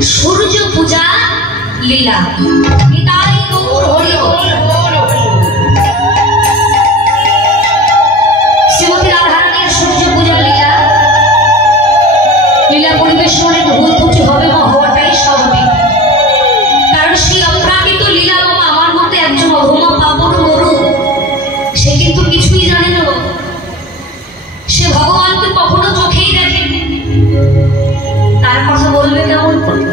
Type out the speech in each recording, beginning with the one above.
সূর্য পূজা লীলা নিতাই গৌর হরি বল। শ্রীমতী রাধারানীর সূর্য পূজা লীলা লীলা পরিবেশনের ভুল ত্রুটি হবে বা হওয়াটাই স্বাভাবিক, কারণ সেই অপ্রাকৃত লীলা বাবা আমার মতে একজন অধমা পাবন মরু, সে কিন্তু কিছুই জানে না। সে ভগবানকে কখনো চোখেই দেখেনি, তার কথা বলবে কেমন করে?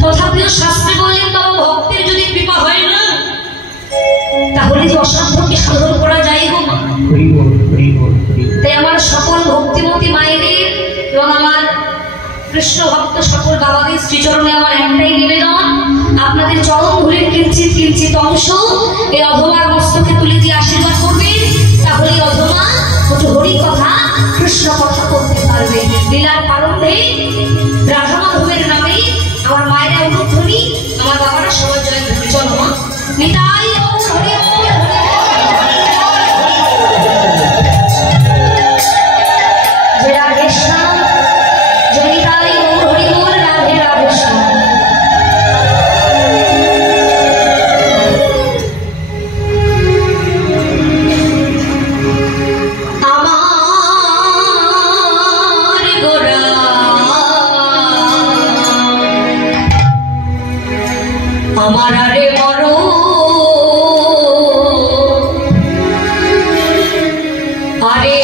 তথাপিও শাস্ত্রে বললেন তবে ভক্তের যদি কৃপা হয় না তাহলে যে অসাধ্যকে সাধন করা যায় গো মা। তাই আমার সকল ভক্তিমতী মায়েদের এবং আমার কৃষ্ণ ভক্ত সকল বাবাদের শ্রীচরণে আমার একটাই নিবেদন, আপনাদের চরণ ধরে কিঞ্চিত কিঞ্চিত অংশ এই অধমার মস্তকে তুলে দিয়ে আশীর্বাদ করবেন, তাহলে এই অধমা একটু হরি কথা কৃষ্ণ কথা করতে পারবে। লীলার প্রারম্ভে রাধা মাধবের নামে আমার মায়েরা অনুধ্বনি, আমার বাবারা সবাই জয় ধরে চলো মা নিতাই হরি বল। যে রাধেশ্যাম জয় নিতাই হরি বল, রাধে রাধেশ্যাম। আমার আরে মরো আরে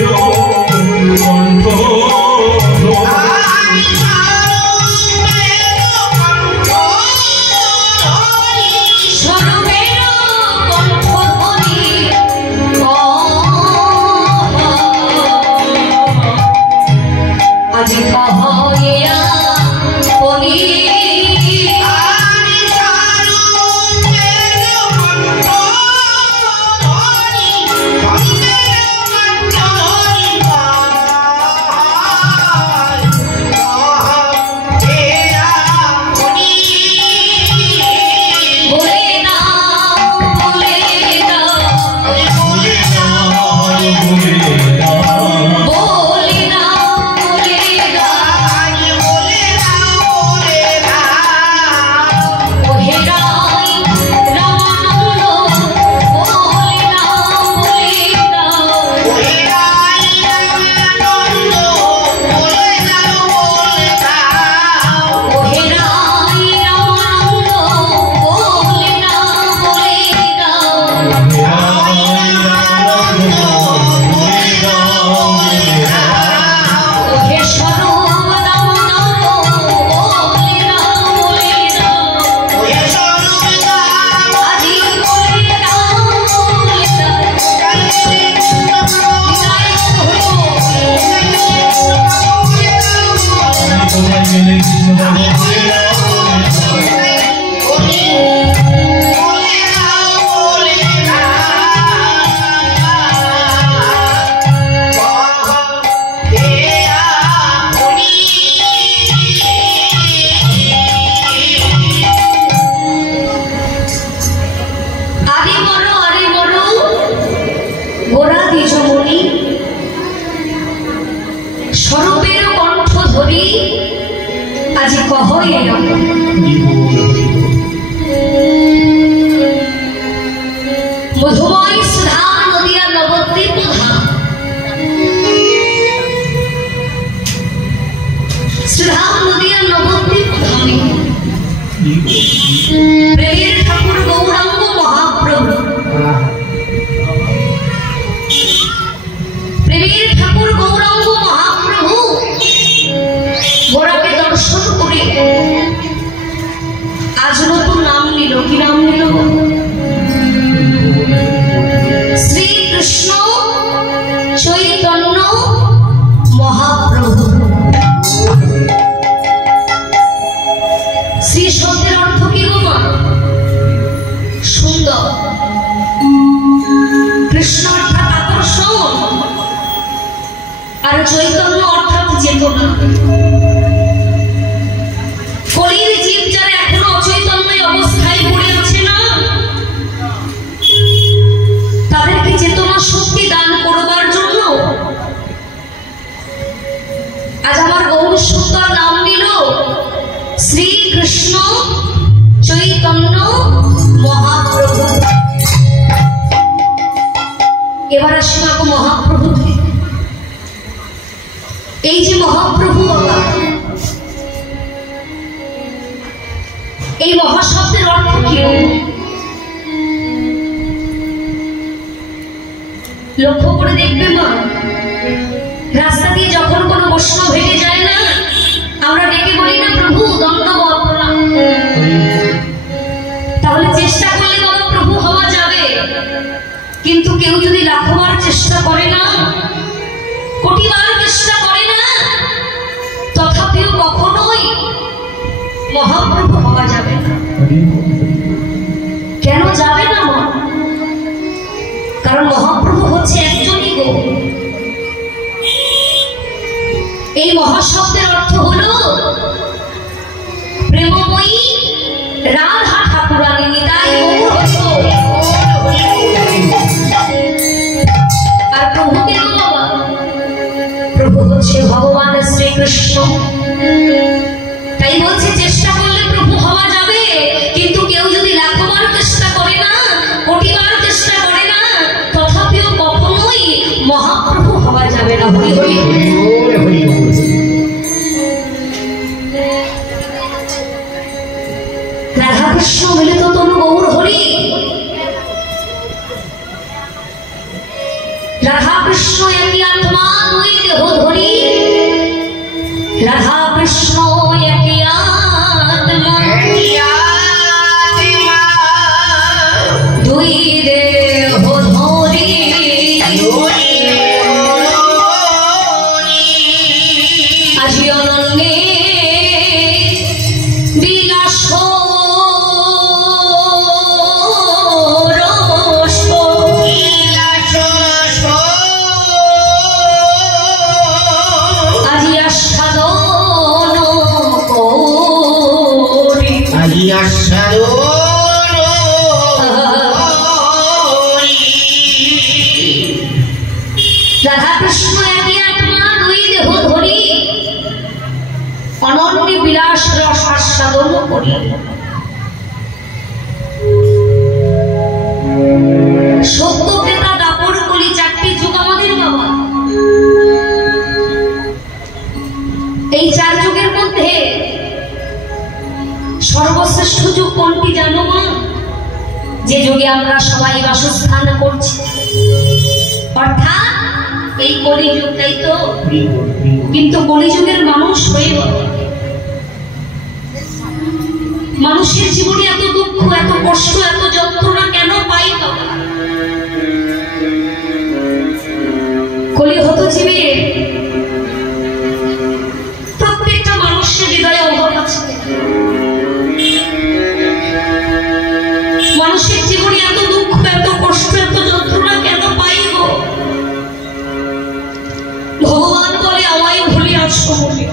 Oh আজি কহই মধুময় সুধা নদিয়া নবদ্বীপ ধাম সুধা নদিয়া নবদ্বীপ ধামে প্রেমের ঠাকুর গৌরাঙ্গ মহাপ্রভু প্রেমের ঠাকুর গৌরাঙ্গ মহাপ্রভু গোড়াকে দর্শন করে আজ নতুন নাম নিল। কি নাম নিল? শ্রীকৃষ্ণ চৈতন্য মহাপ্রভু। শ্রী শব্দের অর্থ কি গো? সুন্দর। কৃষ্ণ অর্থাৎ আকর্ষণ, আর চৈতন্য অর্থাৎ চেতনা। কলির জীব যারা এখনো অচৈতন্য অবস্থায় পড়ে আছে না, তাদেরকে চেতনা শক্তি দান করবার জন্য আজ আমার গৌর সুন্দর নাম নিল শ্রীকৃষ্ণ চৈতন্য মহাপ্রভু। এবার আসি মাগো মহাপ্রভু। এই যে মহাপ্রভু, এই মহাশব্দের অর্থ কি? লক্ষ্য করে দেখবে মা, রাস্তা দিয়ে যখন কোনো বৈষ্ণব হেঁটে যায় না, আমরা ডেকে বলি না প্রভু দণ্ডবত প্রণাম। তাহলে চেষ্টা করলে বাবা প্রভু হওয়া যাবে, কিন্তু কেউ যদি লাখবার চেষ্টা করে না, কোটিবার চেষ্টা করে না, তথাপিও কখনোই মহাপ্রভু হওয়া যাবে না। কেন যাবে না মা? কারণ মহাপ্রভু হচ্ছে একজনই গো। এই মহাশব্দের অর্থ হলো প্রেমময়ী রাধা ঠাকুরানী নিতাই গৌর হত। আর প্রভু কে বাবা? প্রভু হচ্ছে ভগবান শ্রীকৃষ্ণ। তাই বলছে চেষ্টা করলে প্রভু হওয়া যাবে, কিন্তু কেউ যদি লাখবার চেষ্টা করে না, কোটিবার চেষ্টা করে না, তথাপিও কখনোই মহাপ্রভু হওয়া যাবে না। হরি হরি রাধাকৃষ্ণ মিলিত তনু গৌর হরি। রাধাকৃষ্ণ একই আত্মা দুই দেহ ধরি। রাধাকৃষ্ণ একই আত্মা দুই দেহ ধরি। আজি অনন্যে বিলাস রাধাকৃষ্ণ একই আত্মা দুই দেহ ধরি, অনন্য বিলাস রস আস্বাদন করি। সত্য ক্রেতা দাপর কলি চারটি যুগ আমাদের বাবা। এই চার যুগের মধ্যে সর্বশ্রেষ্ঠ যুগ কোনটি জানো মা? যে যুগে আমরা সবাই বাসস্থান করছি, অর্থাৎ এই কলিযুগ। তাই তো? কিন্তু কলিযুগের মানুষ হয়ে মানুষের জীবনে এত দুঃখ, এত কষ্ট, এত যন্ত্রণা কেন পাই বাবা? কলিহত জীবে প্রত্যেকটা মানুষের হৃদয়ে অভাব আছে। মানুষের জীবনে এত দুঃখ, এত কষ্ট, এত যন্ত্রণা কেন পাই গো? ভগবান বলে আমায় ভুলে আসো বলে।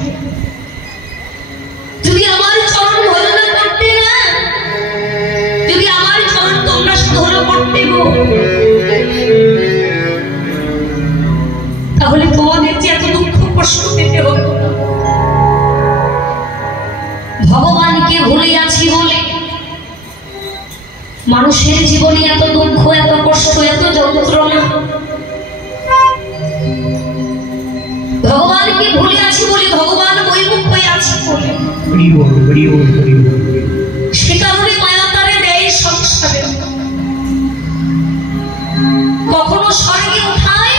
যদি আমার চরণ ভজনা করতে না, যদি আমার চরণ তোমরা সাধনা করতে গো, তাহলে তোমাদের যে এত দুঃখ কষ্ট পেতে হতো না। মানুষের জীবনে এত দুঃখ, এত কষ্ট, এত যন্ত্রণা, ভগবানকে ভুলে আছি বলে, ভগবান বৈমুখ হয়ে আছে বলে, সে কারণে মায়া তারে দেয় সংসারে। কখনো স্বর্গে উঠায়,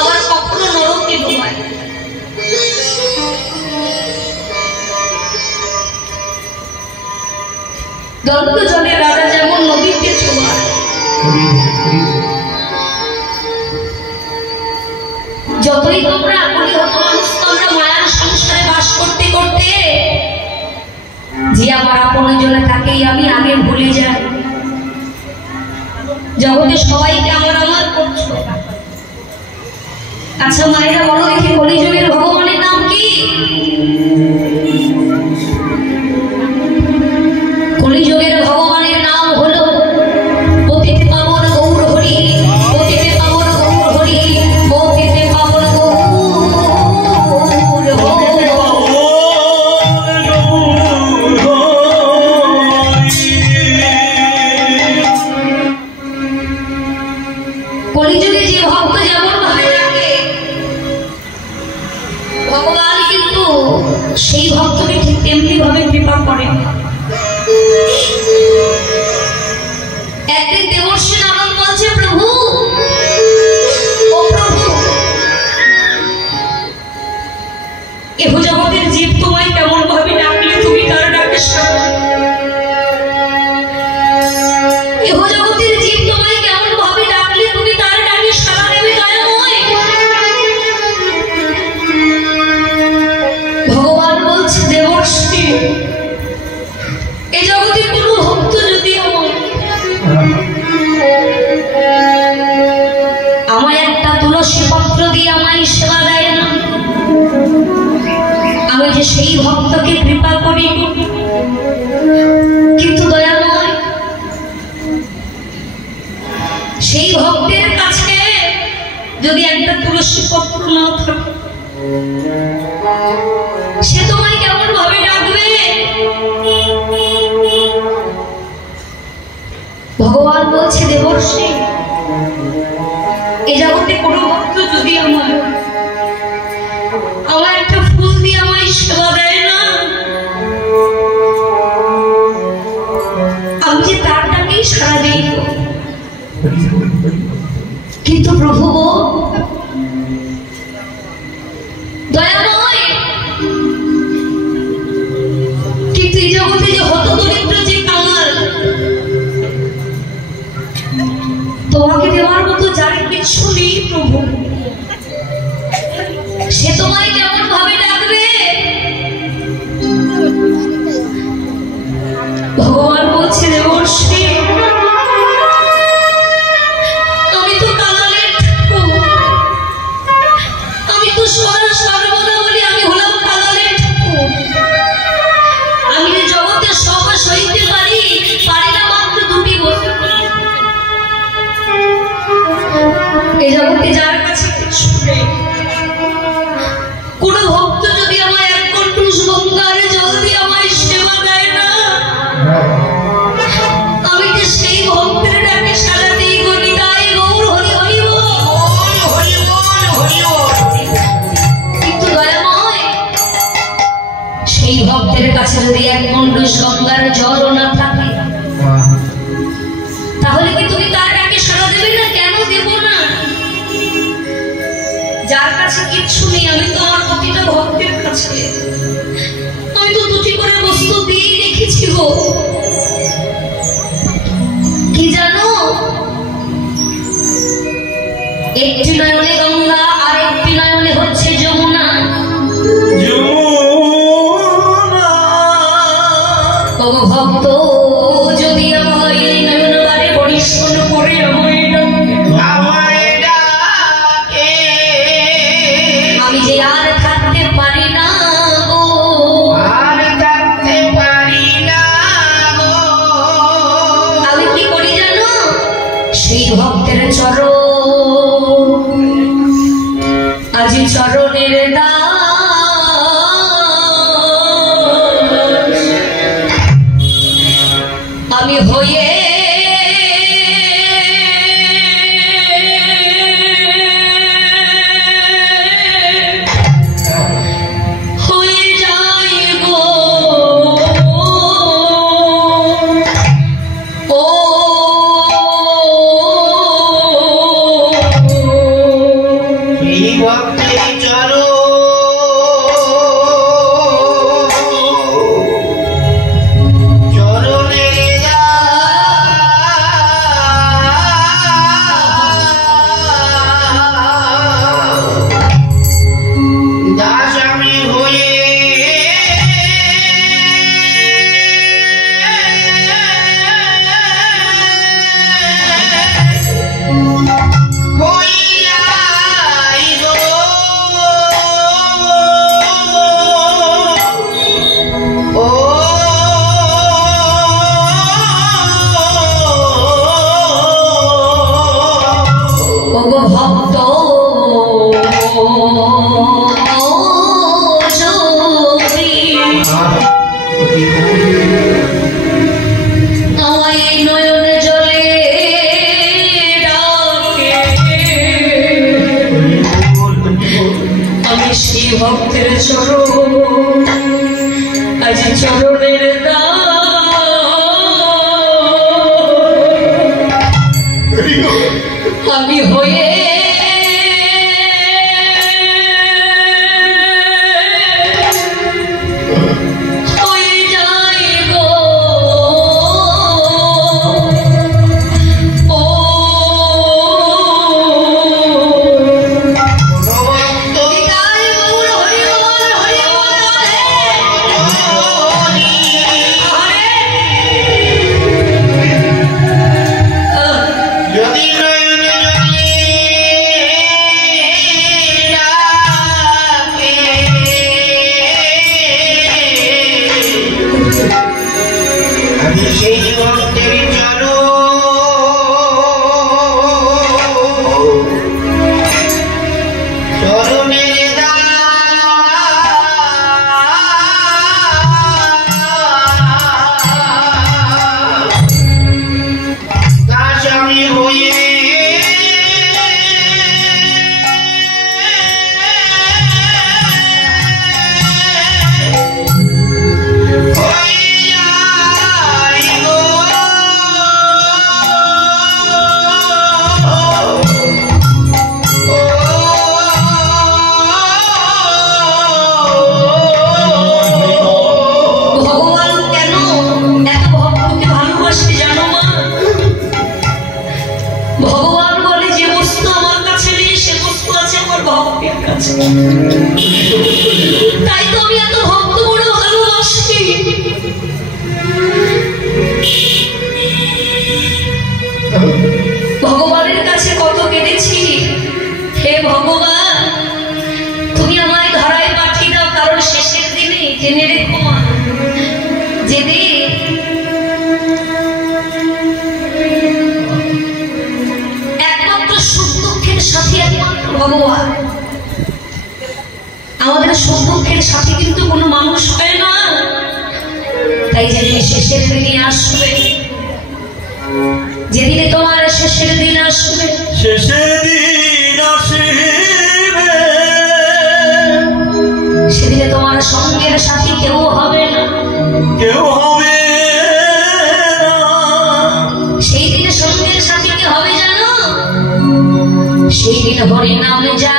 আবার কখনো নরকে ডোবায়। দন্ত জলে রাজা যেমন নদীতে চোবায়, যতই তোমরা অপরিহত মানুষ, তোমরা মায়ার সংসারে বাস করতে করতে যে আমার আপনজনে তাকেই আমি আগে ভুলে যাই। জগতে সবাইকে আমার আমার করছো। আচ্ছা মায়েরা বলো দেখি, কলিযুগের ভগবানের নাম কি? কলিযুগের ভগবানের নাম হলো পতিতে পাবন গৌর হরি, পতিতে পাবন গৌর হরি, পতিতে পাবন গৌর হরি। কলিযুগে যে ভক্ত যেমন ভাবে ডাকে, ভগবান কিন্তু সেই ভক্তকে ঠিক তেমনি ভাবে কৃপা করেন। একদিন দেবর্ষী নারদ বলছে, প্রভু ও প্রভু, এহ জগতের জীব তোমায় কেমন ভাবে ডাকলে তুমি তার ডাকে সাড়া। এহ জগতের জীব তোমায় কেমন ভাবে ডাকলে তুমি তার ডাকে সাড়া দেবে দয়াময়। ভগবান বলছে, দেবর্ষী, এ জগতে কোনো ভক্ত যদি আমায় একটা তুলসী পত্র দিয়ে আমায় সেবা দেয় না, আমি যে সেই ভক্তকে কৃপা করি। কিন্তু দয়াময়, সেই ভক্তের কাছে যদি একটা তুলসী পত্র না থাকে, সে তোমায় কেমন ভাবে ডাকবে? ভগবান বলছে, দেবর্ষী, এ জগতে কোনো ভক্ত যদি আমার একটা ফুল দিয়ে আমায় সেবা দেয় না, আমি যে তার ডাকেই সাড়া দিই। কিন্তু প্রভু দয়াময়, কিন্তু এই জগতে যে হতদরিদ্র যে কাঙাল, তোমাকে দেওয়ার মতো যার কিছু নেই প্রভু, সে তোমায় কেমন ভাবে ডাকবে? ভগবান বলছে, দেবর্ষী, আমি তো কাঙালের ঠাকুর, আমি তো সর্বদা বলি আমি হলাম কাঙালের ঠাকুর। আমি যে জগতে সব সইতে পারি, পারি না মাত্র দুটি বস্তু। এই জগতে যার কাছে কিছু নেই, কোন ভক্ত যদি আমায় এক কণ্ঠুষ গঙ্গার জল দিয়ে আমায় সেবা দেয় না, আমি যে সেই ভক্তের ডাকে সাড়া দিই। গণিতাই গৌর হরি হরি বল, হরি বল, হরি বল। কিন্তু দয়াময়, সেই ভক্তের কাছে যদি এক কণ্ঠুষ গঙ্গার জল না থাকে, তাহলে কি তুমি তার ডাকে সাড়া দেবে না? কেন দেব না? যার কাছে কিচ্ছু নেই, আমি তো আমার প্রতিটা ভক্তের কাছে আমি তো দুটি করে বস্তু দিয়ে রেখেছি গো। কি জানো, একটি নয়নে গঙ্গা আর একটি নয়নে হচ্ছে যমুনা। ভক্ত যদি আমায় নয়ন বারে পরিশ্রম করে আমি যে আর থাকতে পারি না গো, আর থাকতে পারি না গো। আমি কি করি জানো, সেই ভক্তের চরণ আজি চরণে সেই ভক্তের চরণ আজ চরণের আমি হয়ে তাই তো আমি এত ভক্ত বড় ভালোবাসি। ভগবানের কাছে কত কেঁদেছি, হে ভগবান তুমি আমায় ধরায় পাঠিয়ে দাও, কারণ শেষের দিনে জেনে রেখো মা, যেদিন একমাত্র সুখ দুঃখের সাথী একমাত্র ভগবান, আমাদের সুখ দুঃখের সাথে কিন্তু কোনো মানুষ হয় না। তাই যেদিন শেষের দিনে আসবে, যেদিনে তোমার শেষের দিন আসবে, শেষের দিন আসবে, সেদিনে তোমার সঙ্গের সাথী কেউ হবে না, কেউ হবে না। সেই দিনে সঙ্গের সাথী কে হবে জানো? সেই দিন হরি নাম যা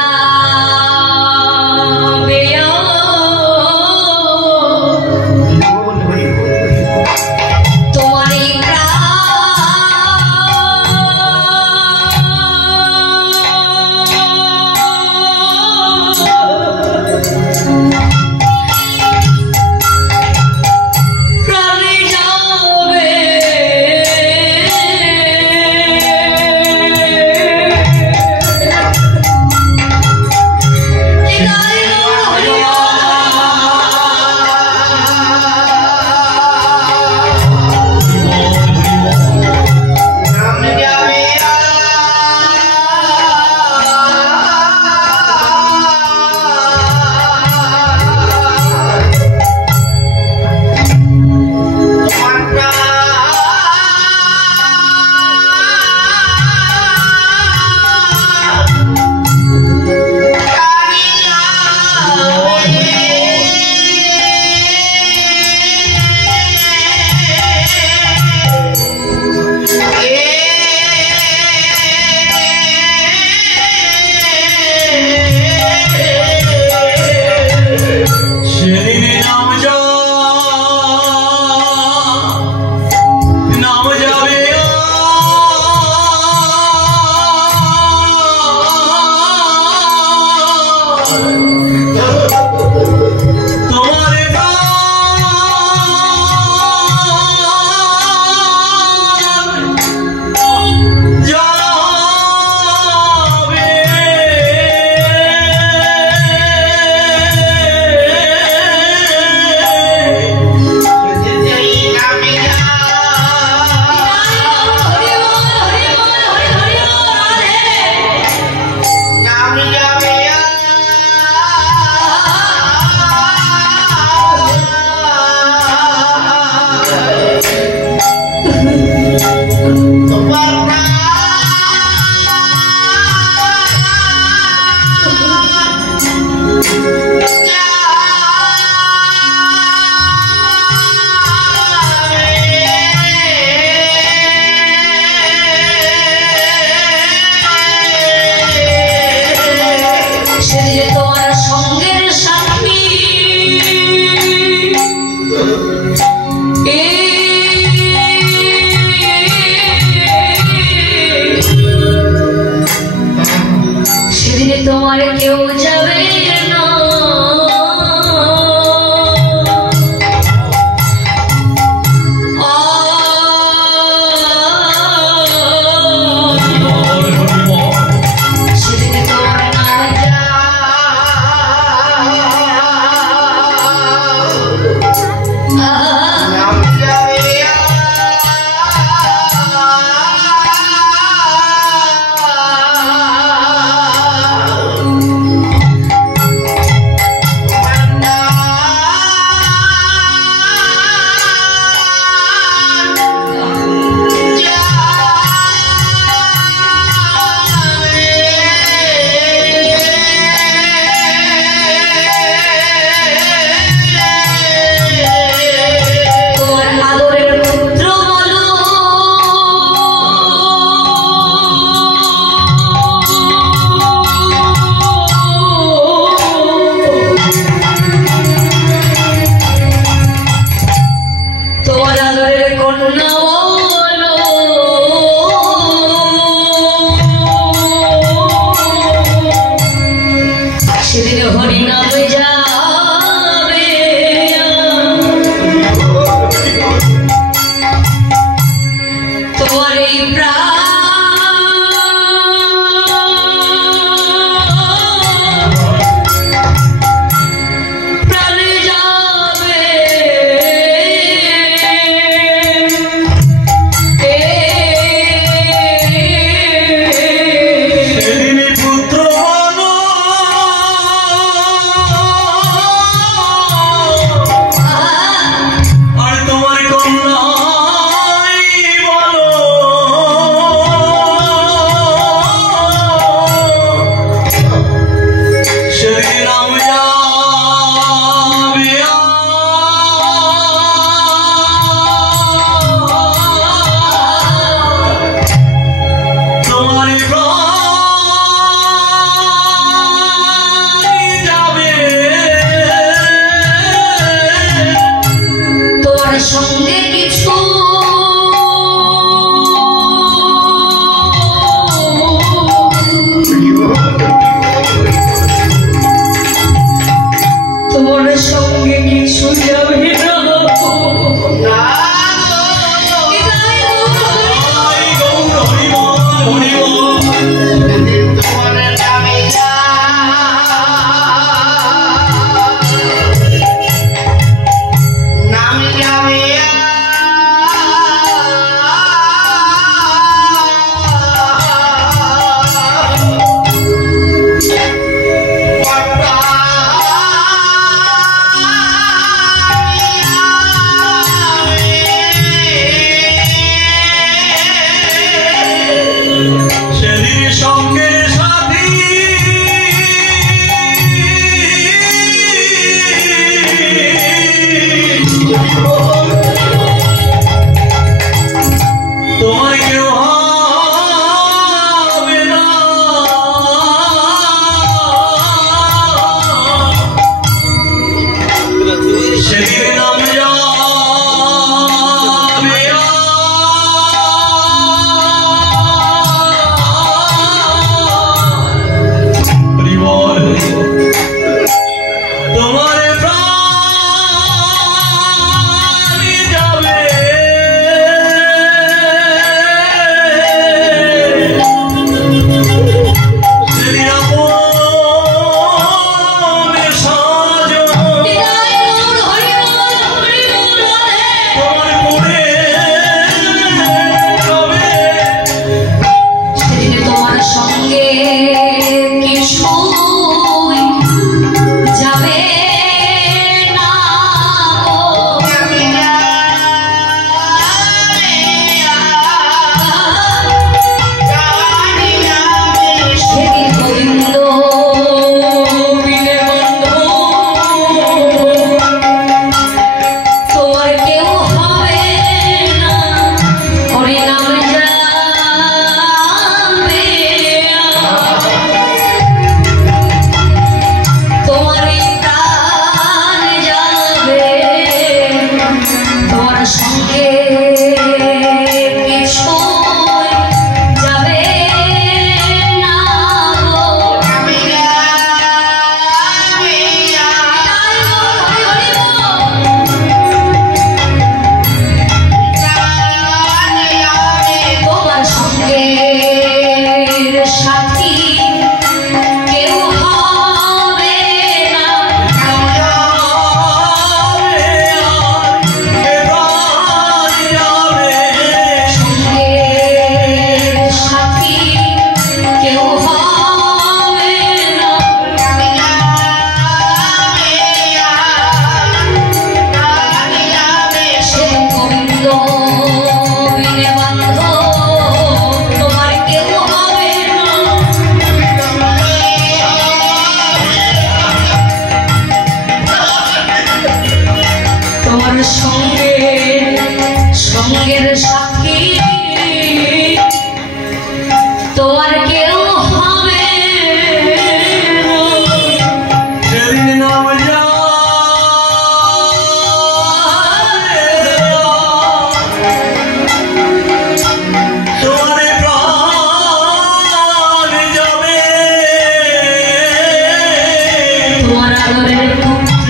আদরের পুত্র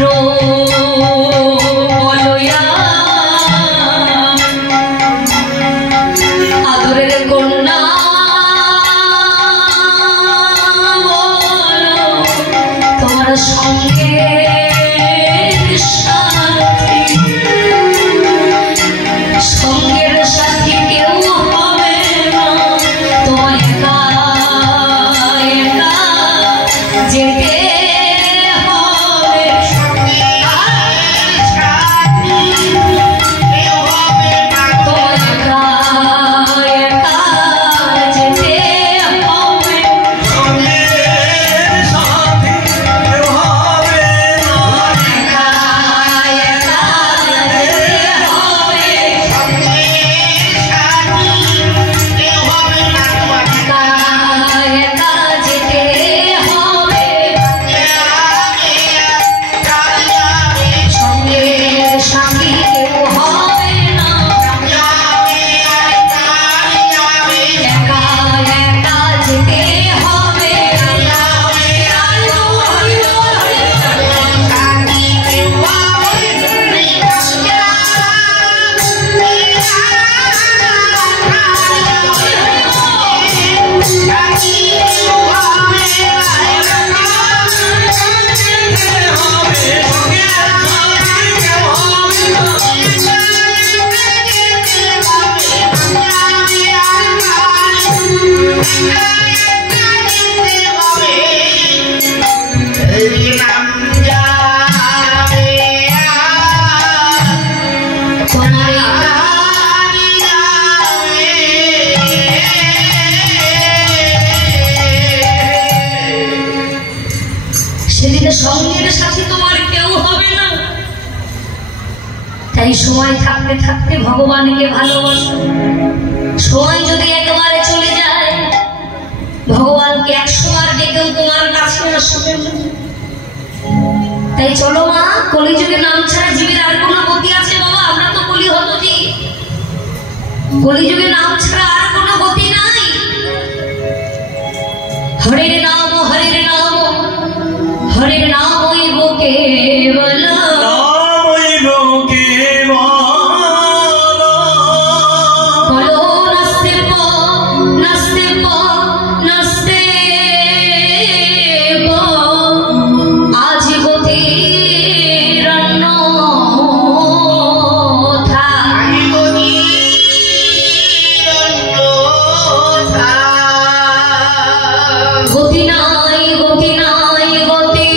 বলয়া আদরের কন্যা তোমার সঙ্গে সঙ্গের সাথী কেউ হবে না, তোমায় একা একা যেতে হবে। তোমায় একা একা যেতে হবে। সঙ্গের সাথে তোমার কেউ হবে না, তাই সময় থাকতে থাকতে ভগবানকে ভালোবাসো। সময় যদি একবারে চলে যায়, ভগবানকে 100 বার ডেকেও তোমার কাছে আসবে না। তাই চলো মা, কলিযুগে নাম ছাড়া জীবের আর কোনো গতি আছে বাবা? আমরা তো কলি হতো জি, কলিযুগে নাম ছাড়া আর কোনো গতি নাই। হরের নাম হরের নাম হরের নাম হইব কেবল, নাম হইব কেবল। বলো নাস্তে প নাস্তে প নাস্তে প আজ গতির অন্যথা। গতি নাই গতি নাই গতি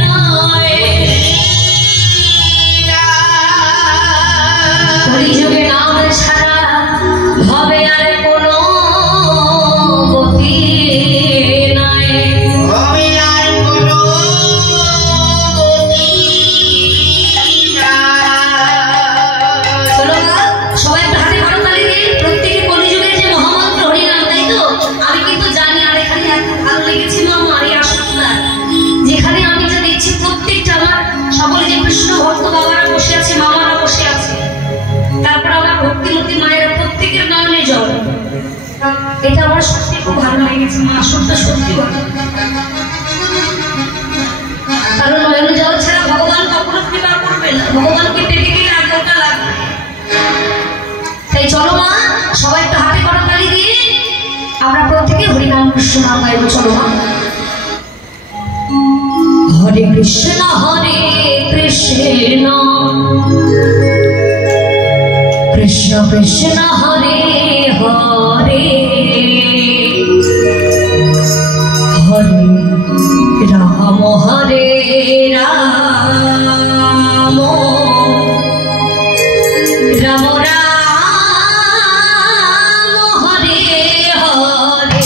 নাই। কলিযুগে নাম ছাড়া হবে আর কোনো গতি নাই। চলো মা, সবাই একটা হাতে করতালি দিন। প্রত্যেকে কলিযুগের যে মহামন্ত্র হরিনাম, তাই তো? আমি কিন্তু জানি, আর এখানে এত ভালো লেগেছে মা আমার এই আসনটা, যেখানে আমি যা দেখছি প্রত্যেকটা আমার সকল যে কৃষ্ণ ভক্ত বাবারা বসে আছে, মামারা বসে আছে, তারপর আমার ভক্তিমতী মায়েরা প্রত্যেকের নয়নে জল। এটা আমার সত্যি খুব ভালো লেগেছে মা, আসনটা সত্যি ভালো। কারণ নয়নে জল ছাড়া ভগবান কখনো কৃপা করবে না, ভগবানকে পেতে গেলে আগে ওটা লাগবে। তাই চলো মা, সবাই একটা হাতে করা তালি দিয়ে আমরা প্রত্যেকে হরিনাম কৃষ্ণ নাম গাইব। চলো মা। হরে কৃষ্ণ কৃষ্ণ কৃষ্ণ হরে হরে, হরে রাম হরে রাম, রাম রাম হরে হরে।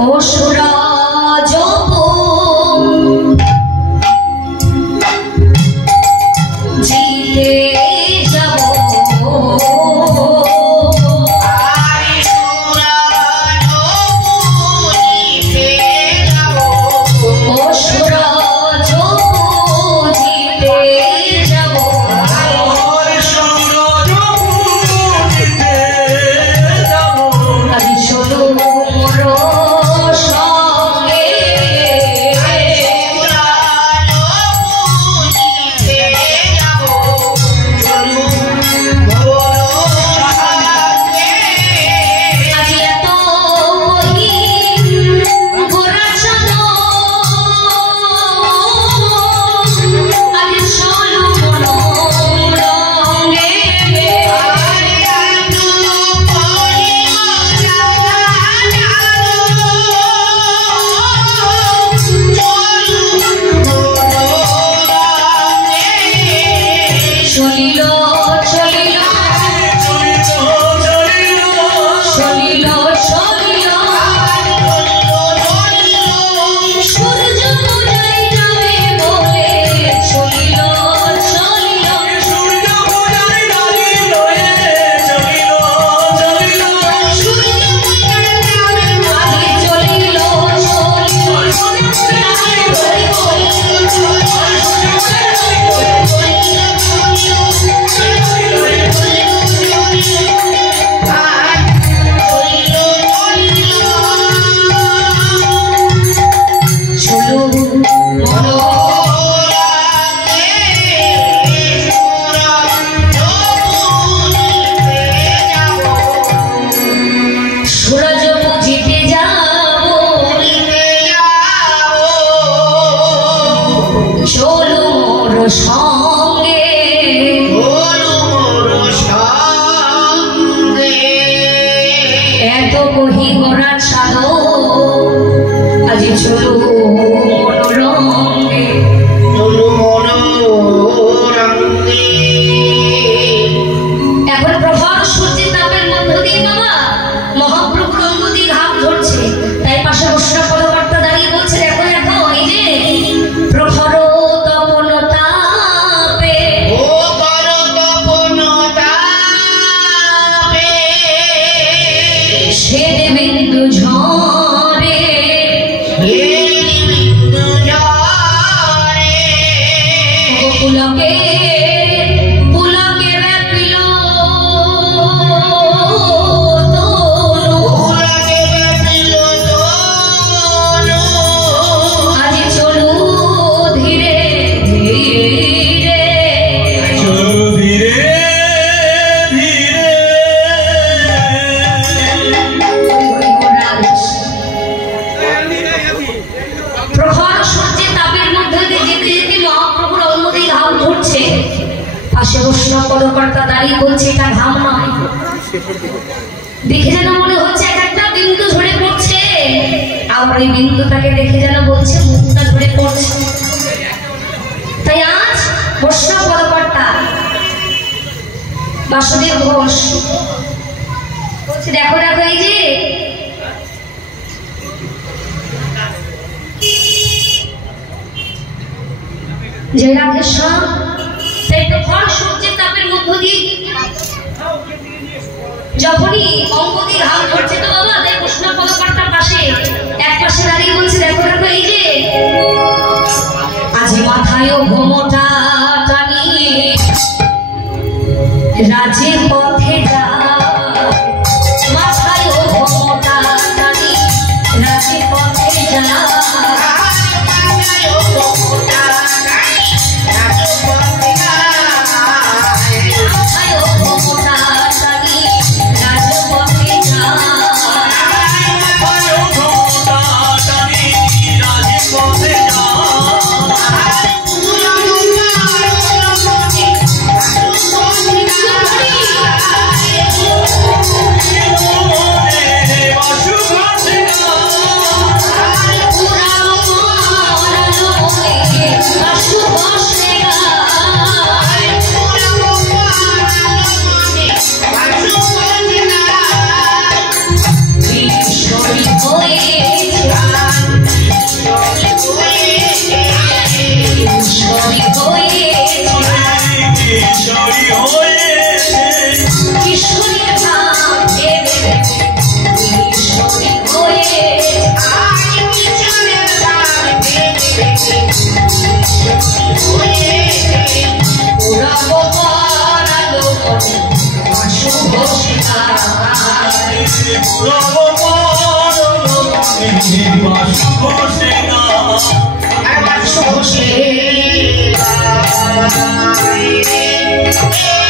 Oh দাঁড়িয়ে বলছে এটা ঘাম নয়, দেখে যেন মনে হচ্ছে এক একটা বিন্দু ঝরে পড়ছে, আবার ওই বিন্দুটাকে দেখে যেন বলছে মুখটা ঝরে পড়ছে। তাই আজ বৈষ্ণব পদকর্তা বাসুদেব ঘোষ বলছে দেখো দেখো এই যে রাধেশ্যাম সেই প্রখর সূর্যের তাপের মধ্য দিয়ে যখনই অঙ্গ দিয়ে ঘাম ঝরছে তো বাবা তাই বৈষ্ণব পদকর্তার পাশে এক পাশে দাঁড়িয়ে বলছে দেখো দেখো এই যে আজ মাথায় ঘুমোটা টানিয়ে রাজে পথে যা, মাথায় ঘুমোটা টানিয়ে রাজে পথে যা, I